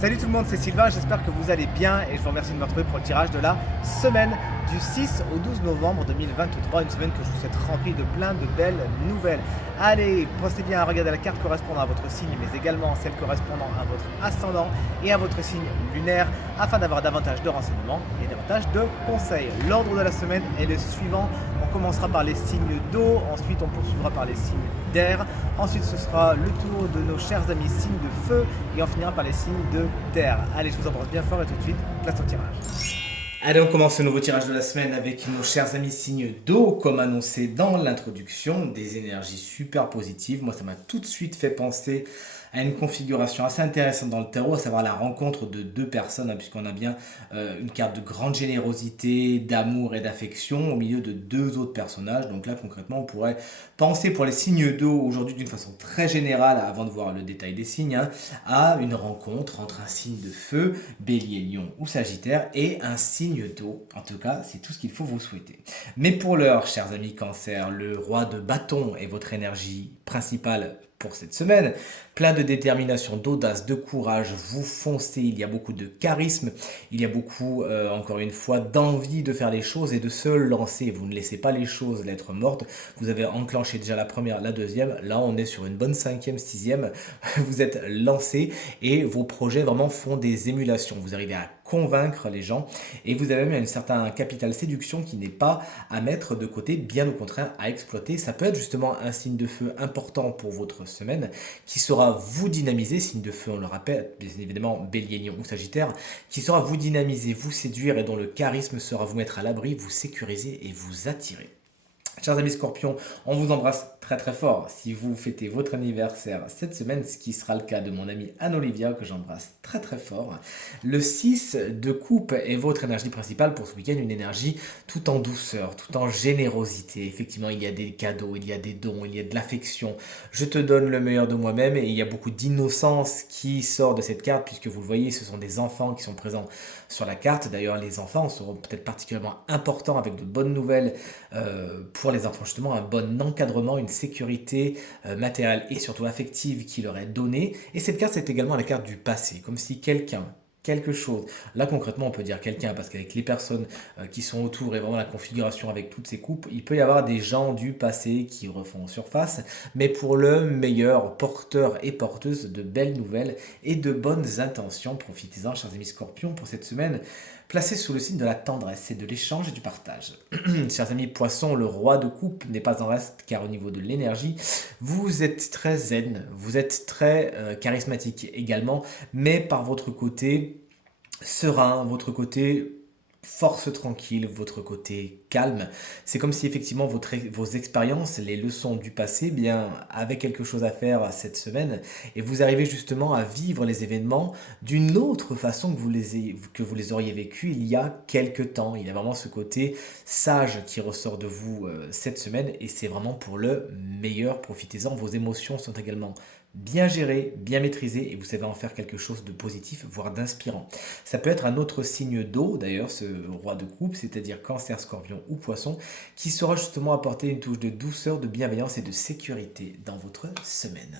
Salut tout le monde, c'est Sylvain, j'espère que vous allez bien et je vous remercie de me retrouver pour le tirage de la semaine du 6 au 12 novembre 2023, une semaine que je vous souhaite remplie de plein de belles nouvelles. Allez, pensez bien à regarder la carte correspondant à votre signe, mais également celle correspondant à votre ascendant et à votre signe lunaire, afin d'avoir davantage de renseignements et davantage de conseils. L'ordre de la semaine est le suivant. On commencera par les signes d'eau, ensuite on poursuivra par les signes d'air, ensuite ce sera le tour de nos chers amis signes de feu et on finira par les signes de terre. Allez, je vous embrasse bien fort et tout de suite, place au tirage. Allez, on commence ce nouveau tirage de la semaine avec nos chers amis signes d'eau, comme annoncé dans l'introduction, des énergies super positives. Moi, ça m'a tout de suite fait penser à une configuration assez intéressante dans le tarot, à savoir la rencontre de deux personnes, hein, puisqu'on a bien une carte de grande générosité, d'amour et d'affection au milieu de deux autres personnages. Donc là, concrètement, on pourrait penser pour les signes d'eau aujourd'hui d'une façon très générale, avant de voir le détail des signes, hein, à une rencontre entre un signe de feu, bélier, lion ou sagittaire, et un signe d'eau. En tout cas, c'est tout ce qu'il faut vous souhaiter. Mais pour l'heure, chers amis cancer, le roi de bâton est votre énergie principale pour cette semaine. Plein de détermination, d'audace, de courage, vous foncez, il y a beaucoup de charisme, il y a beaucoup, encore une fois, d'envie de faire les choses et de se lancer. Vous ne laissez pas les choses lettres mortes, vous avez enclenché déjà la première, la deuxième, là on est sur une bonne cinquième, sixième, vous êtes lancé et vos projets vraiment font des émulations, vous arrivez à convaincre les gens et vous avez même un certain capital séduction qui n'est pas à mettre de côté, bien au contraire à exploiter. Ça peut être justement un signe de feu important pour votre semaine qui saura vous dynamiser, signe de feu on le rappelle, bien évidemment bélier, lion ou sagittaire, qui saura vous dynamiser, vous séduire et dont le charisme sera vous mettre à l'abri, vous sécuriser et vous attirer. Chers amis Scorpions, on vous embrasse très très fort. Si vous fêtez votre anniversaire cette semaine, ce qui sera le cas de mon amie Anne-Olivia, que j'embrasse très très fort, le 6 de coupe est votre énergie principale pour ce week-end, une énergie tout en douceur, tout en générosité. Effectivement, il y a des cadeaux, il y a des dons, il y a de l'affection. Je te donne le meilleur de moi-même et il y a beaucoup d'innocence qui sort de cette carte, puisque vous le voyez, ce sont des enfants qui sont présents sur la carte. D'ailleurs, les enfants seront peut-être particulièrement importants avec de bonnes nouvelles pour les enfants, justement un bon encadrement, une sécurité matérielle et surtout affective qui leur est donnée. Et cette carte, c'est également la carte du passé, comme si quelqu'un, quelque chose, là concrètement on peut dire quelqu'un parce qu'avec les personnes qui sont autour et vraiment la configuration avec toutes ces coupes, il peut y avoir des gens du passé qui refont surface, mais pour le meilleur, porteur et porteuse de belles nouvelles et de bonnes intentions. Profitez-en, chers amis Scorpions, pour cette semaine placée sous le signe de la tendresse et de l'échange et du partage. Chers amis Poissons, le roi de coupe n'est pas en reste car au niveau de l'énergie, vous êtes très zen, vous êtes très charismatique également, mais par votre côté serein, votre côté force tranquille, votre côté calme. C'est comme si effectivement vos expériences, les leçons du passé, eh bien, avaient quelque chose à faire cette semaine et vous arrivez justement à vivre les événements d'une autre façon que vous les auriez vécus il y a quelques temps. Il y a vraiment ce côté sage qui ressort de vous cette semaine et c'est vraiment pour le meilleur. Profitez-en, vos émotions sont également bien gérées, bien maîtrisées et vous savez en faire quelque chose de positif, voire d'inspirant. Ça peut être un autre signe d'eau, d'ailleurs, ce roi de coupe, c'est-à-dire cancer, scorpion ou poisson, qui saura justement apporter une touche de douceur, de bienveillance et de sécurité dans votre semaine.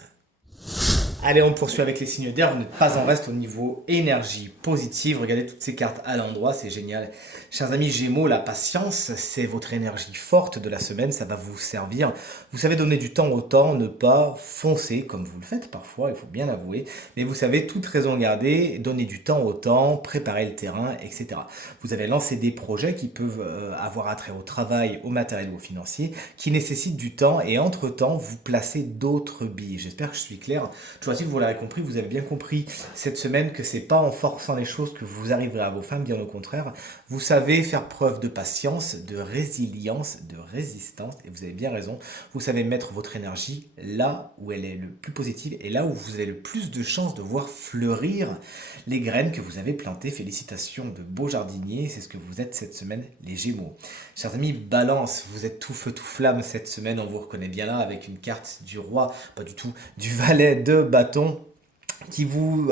Allez, on poursuit avec les signes d'air. Vous n'êtes pas en reste au niveau énergie positive. Regardez toutes ces cartes à l'endroit, c'est génial. Chers amis Gémeaux, la patience, c'est votre énergie forte de la semaine. Ça va vous servir. Vous savez donner du temps au temps, ne pas foncer comme vous le faites parfois, il faut bien l'avouer. Mais vous savez toute raison garder, donner du temps au temps, préparer le terrain, etc. Vous avez lancé des projets qui peuvent avoir attrait au travail, au matériel ou au financier, qui nécessitent du temps et entre-temps, vous placez d'autres billes. J'espère que je suis clair. Toujours est-il, vous l'avez compris, vous avez bien compris cette semaine que c'est pas en forçant les choses que vous arriverez à vos fins, bien au contraire. Vous savez faire preuve de patience, de résilience, de résistance, et vous avez bien raison. Vous savez mettre votre énergie là où elle est le plus positive et là où vous avez le plus de chances de voir fleurir les graines que vous avez plantées. Félicitations de beaux jardiniers, c'est ce que vous êtes cette semaine, les Gémeaux. Chers amis, Balance, vous êtes tout feu tout flamme cette semaine, on vous reconnaît bien là avec une carte du roi, pas du tout, du valet de bâton. qui vous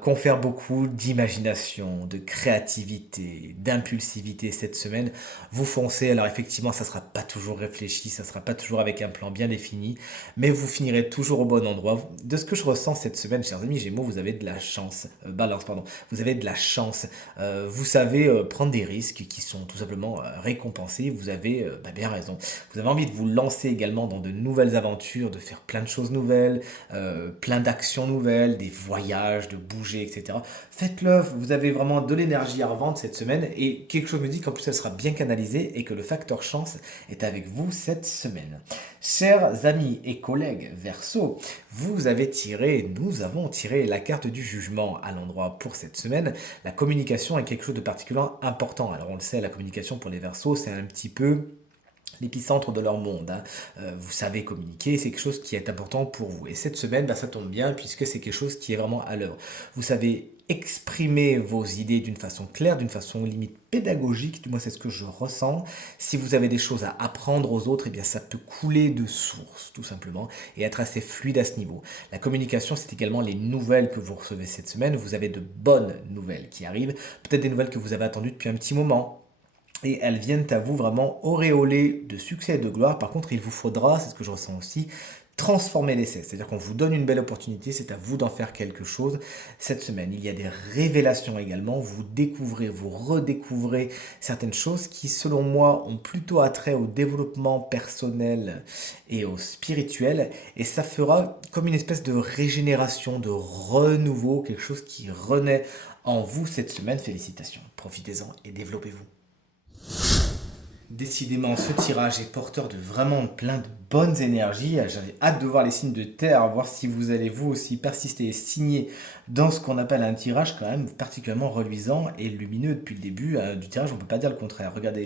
confère beaucoup d'imagination, de créativité, d'impulsivité cette semaine. Vous foncez, alors effectivement, ça ne sera pas toujours réfléchi, ça ne sera pas toujours avec un plan bien défini, mais vous finirez toujours au bon endroit. De ce que je ressens cette semaine, chers amis Gémeaux, vous avez de la chance, Balance, pardon, vous avez de la chance. Vous savez prendre des risques qui sont tout simplement récompensés. Vous avez bien raison. Vous avez envie de vous lancer également dans de nouvelles aventures, de faire plein de choses nouvelles, plein d'actions nouvelles, des voyages, de bouger, etc. Faites-le, vous avez vraiment de l'énergie à revendre cette semaine et quelque chose me dit qu'en plus elle sera bien canalisée et que le facteur chance est avec vous cette semaine. Chers amis et collègues Verseau, nous avons tiré la carte du jugement à l'endroit pour cette semaine. La communication est quelque chose de particulièrement important. Alors on le sait, la communication pour les Verseaux, c'est un petit peu l'épicentre de leur monde, hein. Vous savez communiquer, c'est quelque chose qui est important pour vous. Et cette semaine, ça tombe bien puisque c'est quelque chose qui est vraiment à l'œuvre. Vous savez exprimer vos idées d'une façon claire, d'une façon limite pédagogique, du moins c'est ce que je ressens. Si vous avez des choses à apprendre aux autres, eh bien ça peut couler de source, tout simplement, et être assez fluide à ce niveau. La communication, c'est également les nouvelles que vous recevez cette semaine. Vous avez de bonnes nouvelles qui arrivent, peut-être des nouvelles que vous avez attendues depuis un petit moment et elles viennent à vous vraiment auréoler de succès et de gloire. Par contre, il vous faudra, c'est ce que je ressens aussi, transformer l'essai. C'est-à-dire qu'on vous donne une belle opportunité, c'est à vous d'en faire quelque chose cette semaine. Il y a des révélations également, vous découvrez, vous redécouvrez certaines choses qui, selon moi, ont plutôt attrait au développement personnel et au spirituel, et ça fera comme une espèce de régénération, de renouveau, quelque chose qui renaît en vous cette semaine. Félicitations, profitez-en et développez-vous. Décidément, ce tirage est porteur de vraiment plein de bonnes énergies. J'avais hâte de voir les signes de terre, voir si vous allez vous aussi persister et signer dans ce qu'on appelle un tirage quand même particulièrement reluisant et lumineux depuis le début du tirage. On ne peut pas dire le contraire. Regardez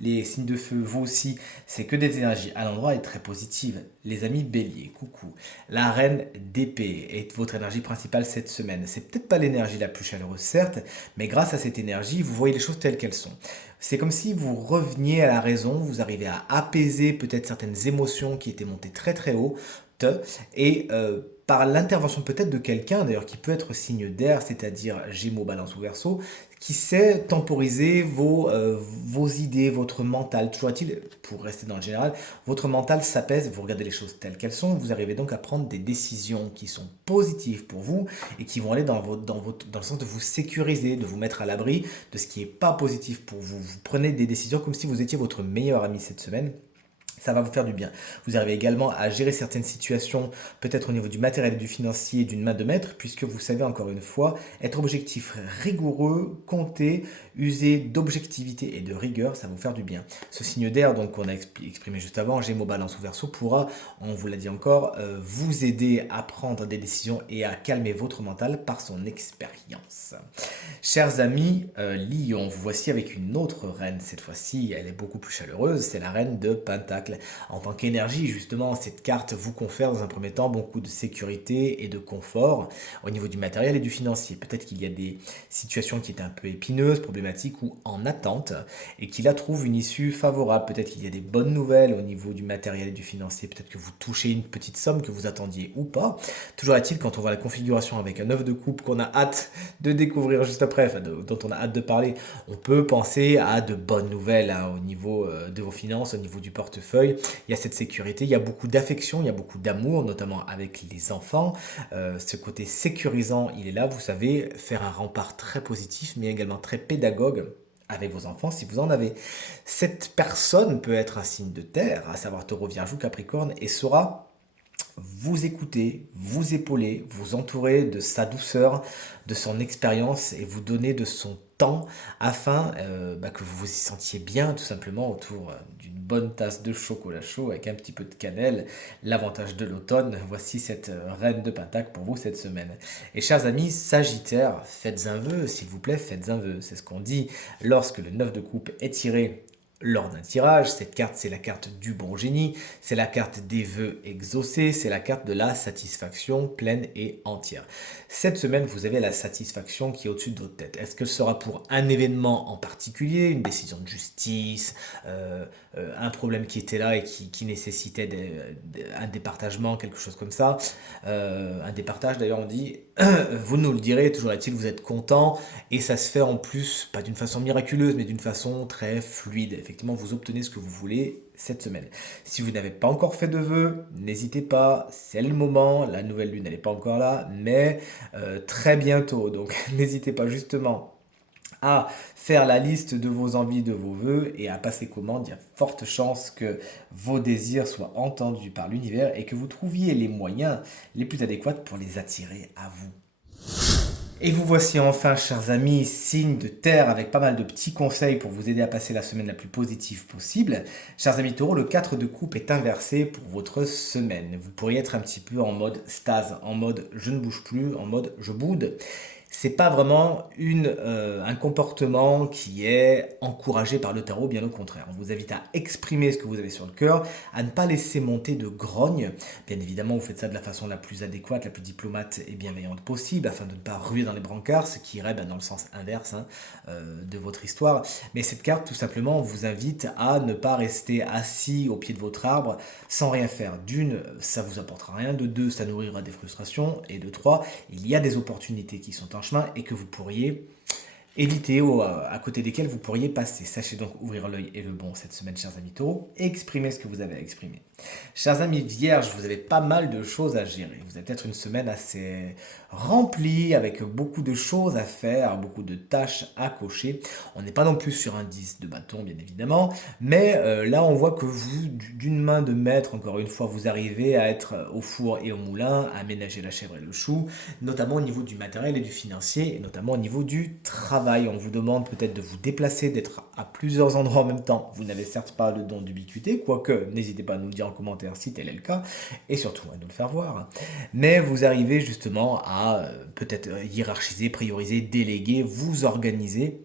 les signes de feu, vous aussi, c'est que des énergies à l'endroit et très positives. Les amis Bélier, coucou. La reine d'épée est votre énergie principale cette semaine. C'est peut-être pas l'énergie la plus chaleureuse, certes, mais grâce à cette énergie, vous voyez les choses telles qu'elles sont. C'est comme si vous reveniez à la raison, vous arrivez à apaiser peut-être certaines émotions qui étaient montées très très haut, et par l'intervention peut-être de quelqu'un, d'ailleurs qui peut être signe d'air, c'est-à-dire Gémeaux, Balance ou Verseau, qui sait temporiser vos idées, votre mental. Toujours est-il, pour rester dans le général, votre mental s'apaise, vous regardez les choses telles qu'elles sont, vous arrivez donc à prendre des décisions qui sont positives pour vous et qui vont aller dans le sens de vous sécuriser, de vous mettre à l'abri de ce qui n'est pas positif pour vous. Vous prenez des décisions comme si vous étiez votre meilleur ami cette semaine. Ça va vous faire du bien. Vous arrivez également à gérer certaines situations, peut-être au niveau du matériel et du financier, d'une main de maître, puisque vous savez encore une fois être objectif, rigoureux, compter, user d'objectivité et de rigueur, ça va vous faire du bien. Ce signe d'air donc qu'on a exprimé juste avant, Gémeaux, Balance ou Verseau, pourra, on vous l'a dit encore, vous aider à prendre des décisions et à calmer votre mental par son expérience. Chers amis Lion, vous voici avec une autre reine. Cette fois-ci, elle est beaucoup plus chaleureuse, c'est la reine de Pentacle. En tant qu'énergie, justement, cette carte vous confère dans un premier temps beaucoup de sécurité et de confort au niveau du matériel et du financier. Peut-être qu'il y a des situations qui étaient un peu épineuses, problématiques ou en attente et qu'il la trouve une issue favorable. Peut-être qu'il y a des bonnes nouvelles au niveau du matériel et du financier. Peut-être que vous touchez une petite somme que vous attendiez ou pas. Toujours est-il, quand on voit la configuration avec un œuf de coupe qu'on a hâte de découvrir juste après, dont on a hâte de parler, on peut penser à de bonnes nouvelles au niveau de vos finances, au niveau du portefeuille. Il y a cette sécurité, il y a beaucoup d'affection, il y a beaucoup d'amour, notamment avec les enfants. Ce côté sécurisant, il est là, vous savez, faire un rempart très positif, mais également très pédagogue avec vos enfants si vous en avez. Cette personne peut être un signe de terre, à savoir Taureau, Vierge ou Capricorne, et saura vous écouter, vous épauler, vous entourer de sa douceur, de son expérience et vous donner de son temps afin que vous vous y sentiez bien tout simplement autour d'une bonne tasse de chocolat chaud avec un petit peu de cannelle, l'avantage de l'automne. Voici cette reine de Pentacle pour vous cette semaine. Et chers amis Sagittaire, faites un vœu s'il vous plaît, faites un vœu. C'est ce qu'on dit lorsque le 9 de coupe est tiré lors d'un tirage. Cette carte, c'est la carte du bon génie, c'est la carte des vœux exaucés, c'est la carte de la satisfaction pleine et entière. Cette semaine, vous avez la satisfaction qui est au-dessus de votre tête. Est-ce que ce sera pour un événement en particulier, une décision de justice, un problème qui était là et qui nécessitait un départagement, quelque chose comme ça. Un départage d'ailleurs on dit, vous nous le direz, toujours est-il, vous êtes content et ça se fait en plus, pas d'une façon miraculeuse, mais d'une façon très fluide. Effectivement, vous obtenez ce que vous voulez cette semaine. Si vous n'avez pas encore fait de vœux, n'hésitez pas, c'est le moment, la nouvelle lune n'est pas encore là, mais très bientôt, donc n'hésitez pas justement à faire la liste de vos envies, de vos vœux et à passer commande. Il y a forte chance que vos désirs soient entendus par l'univers et que vous trouviez les moyens les plus adéquats pour les attirer à vous. Et vous voici enfin, chers amis, signe de terre avec pas mal de petits conseils pour vous aider à passer la semaine la plus positive possible. Chers amis taureaux, le 4 de coupe est inversé pour votre semaine. Vous pourriez être un petit peu en mode stase, en mode je ne bouge plus, en mode je boude. C'est pas vraiment un comportement qui est encouragé par le tarot, bien au contraire. On vous invite à exprimer ce que vous avez sur le cœur, à ne pas laisser monter de grogne. Bien évidemment, vous faites ça de la façon la plus adéquate, la plus diplomate et bienveillante possible, afin de ne pas ruer dans les brancards, ce qui irait dans le sens inverse de votre histoire. Mais cette carte, tout simplement, vous invite à ne pas rester assis au pied de votre arbre sans rien faire. D'une, ça vous apportera rien. De deux, ça nourrira des frustrations. Et de trois, il y a des opportunités qui sont en chemin et que vous pourriez éviter ou à côté desquels vous pourriez passer. Sachez donc ouvrir l'œil et le bon cette semaine, chers amis taureaux, et exprimer ce que vous avez à exprimer. Chers amis vierges, vous avez pas mal de choses à gérer. Vous avez peut-être une semaine assez remplie, avec beaucoup de choses à faire, beaucoup de tâches à cocher. On n'est pas non plus sur un 10 de bâton, bien évidemment, mais là on voit que vous, d'une main de maître, encore une fois, vous arrivez à être au four et au moulin, à ménager la chèvre et le chou, notamment au niveau du matériel et du financier, et notamment au niveau du travail. On vous demande peut-être de vous déplacer, d'être à plusieurs endroits en même temps. Vous n'avez certes pas le don d'ubiquité, quoique n'hésitez pas à nous le dire en commentaire si tel est le cas, et surtout à nous le faire voir. Mais vous arrivez justement à peut-être hiérarchiser, prioriser, déléguer, vous organiser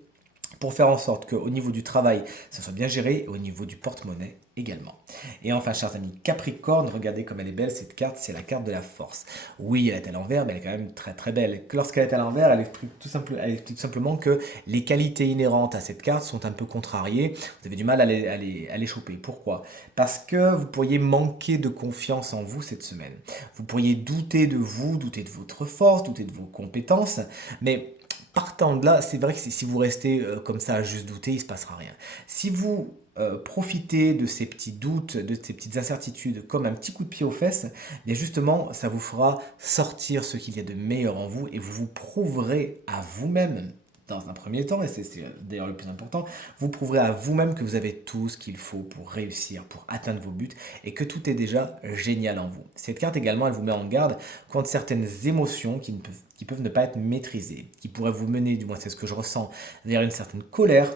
pour faire en sorte qu'au niveau du travail, ça soit bien géré, et au niveau du porte-monnaie également. Et enfin, chers amis Capricorne, regardez comme elle est belle cette carte, c'est la carte de la force. Oui, elle est à l'envers, mais elle est quand même très très belle. Lorsqu'elle est à l'envers, elle explique tout simplement que les qualités inhérentes à cette carte sont un peu contrariées. Vous avez du mal à les choper. Pourquoi? Parce que vous pourriez manquer de confiance en vous cette semaine. Vous pourriez douter de vous, douter de votre force, douter de vos compétences, mais partant de là, c'est vrai que si vous restez comme ça à juste douter, il ne se passera rien. Si vous profitez de ces petits doutes, de ces petites incertitudes comme un petit coup de pied aux fesses, bien justement, ça vous fera sortir ce qu'il y a de meilleur en vous et vous vous prouverez à vous-même dans un premier temps, et c'est d'ailleurs le plus important, vous prouverez à vous-même que vous avez tout ce qu'il faut pour réussir, pour atteindre vos buts, et que tout est déjà génial en vous. Cette carte également, elle vous met en garde contre certaines émotions qui peuvent ne pas être maîtrisées, qui pourraient vous mener, du moins c'est ce que je ressens, vers une certaine colère,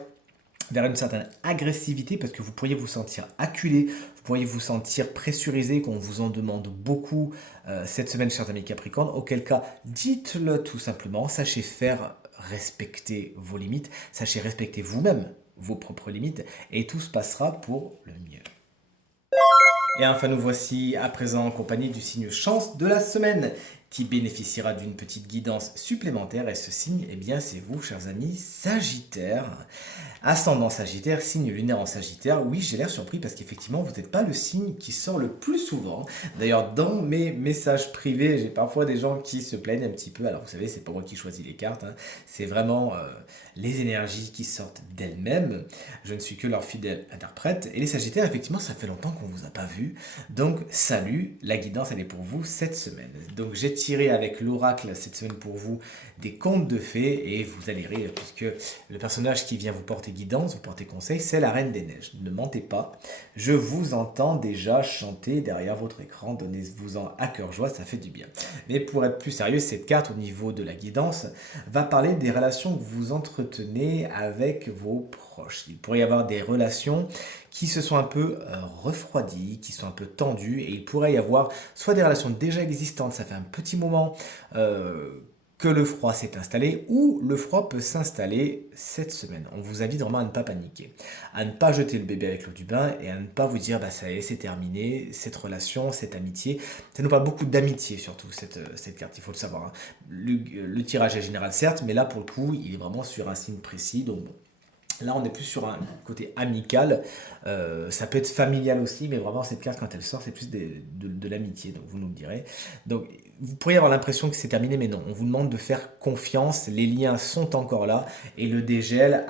vers une certaine agressivité, parce que vous pourriez vous sentir acculé, vous pourriez vous sentir pressurisé, qu'on vous en demande beaucoup cette semaine, chers amis Capricorne, auquel cas, dites-le tout simplement, sachez faire respecter vos limites, sachez respecter vous-même vos propres limites, et tout se passera pour le mieux. Et enfin, nous voici à présent en compagnie du signe chance de la semaine, qui bénéficiera d'une petite guidance supplémentaire, et ce signe, eh bien, c'est vous, chers amis Sagittaire. Ascendant Sagittaire, signe lunaire en Sagittaire. Oui, j'ai l'air surpris parce qu'effectivement, vous n'êtes pas le signe qui sort le plus souvent. D'ailleurs, dans mes messages privés, j'ai parfois des gens qui se plaignent un petit peu. Alors, vous savez, c'est pas moi qui choisis les cartes, hein. C'est vraiment les énergies qui sortent d'elles-mêmes. Je ne suis que leur fidèle interprète. Et les Sagittaires, effectivement, ça fait longtemps qu'on ne vous a pas vu. Donc, salut, la guidance, elle est pour vous cette semaine. Donc, j'ai tiré avec l'oracle cette semaine pour vous des contes de fées et vous allez rire puisque le personnage qui vient vous porter guidance, vous porter conseil, c'est la Reine des Neiges. Ne mentez pas, je vous entends déjà chanter derrière votre écran, donnez-vous-en à cœur joie, ça fait du bien. Mais pour être plus sérieux, cette carte au niveau de la guidance va parler des relations que vous entretenez avec vos proches. Il pourrait y avoir des relations qui se sont un peu refroidies, qui sont un peu tendues, et il pourrait y avoir soit des relations déjà existantes, ça fait un petit moment que le froid s'est installé ou le froid peut s'installer cette semaine. On vous invite vraiment à ne pas paniquer, à ne pas jeter le bébé avec l'eau du bain et à ne pas vous dire bah ça y est, c'est terminé, cette relation, cette amitié. Ça nous parle beaucoup d'amitié surtout, cette carte, il faut le savoir, hein. Le tirage est général certes, mais là pour le coup, il est vraiment sur un signe précis. Donc bon, là, on est plus sur un côté amical. Ça peut être familial aussi, mais vraiment, cette carte, quand elle sort, c'est plus de l'amitié. Donc, vous nous le direz. Donc, vous pourriez avoir l'impression que c'est terminé, mais non. On vous demande de faire confiance. Les liens sont encore là et le dégel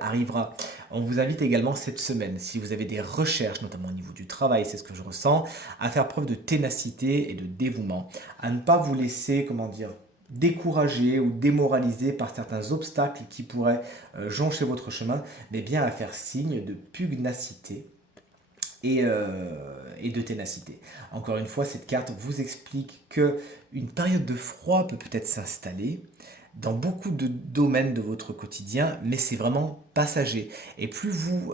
arrivera. On vous invite également cette semaine, si vous avez des recherches, notamment au niveau du travail, c'est ce que je ressens, à faire preuve de ténacité et de dévouement, à ne pas vous laisser, comment dire, découragé ou démoralisé par certains obstacles qui pourraient joncher votre chemin, mais bien à faire signe de pugnacité et de ténacité. Encore une fois, cette carte vous explique que une période de froid peut peut-être s'installer dans beaucoup de domaines de votre quotidien, mais c'est vraiment passager. Et plus vous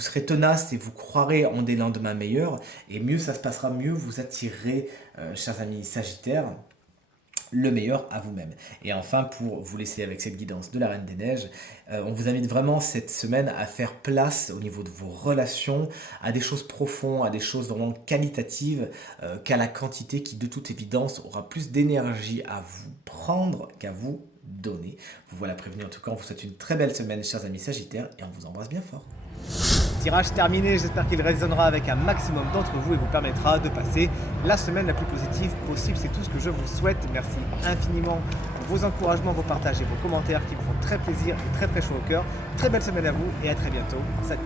serez tenace et vous croirez en des lendemains meilleurs, et mieux ça se passera, mieux vous attirerez, chers amis Sagittaires, le meilleur à vous-même. Et enfin, pour vous laisser avec cette guidance de la Reine des Neiges, on vous invite vraiment cette semaine à faire place au niveau de vos relations à des choses profondes, à des choses vraiment qualitatives, qu'à la quantité qui de toute évidence aura plus d'énergie à vous prendre qu'à vous donner. Vous voilà prévenu, en tout cas on vous souhaite une très belle semaine chers amis Sagittaires et on vous embrasse bien fort. Tirage terminé, j'espère qu'il résonnera avec un maximum d'entre vous et vous permettra de passer la semaine la plus positive possible. C'est tout ce que je vous souhaite. Merci infiniment pour vos encouragements, vos partages et vos commentaires qui me font très plaisir et très très chaud au cœur. Très belle semaine à vous et à très bientôt. Salut!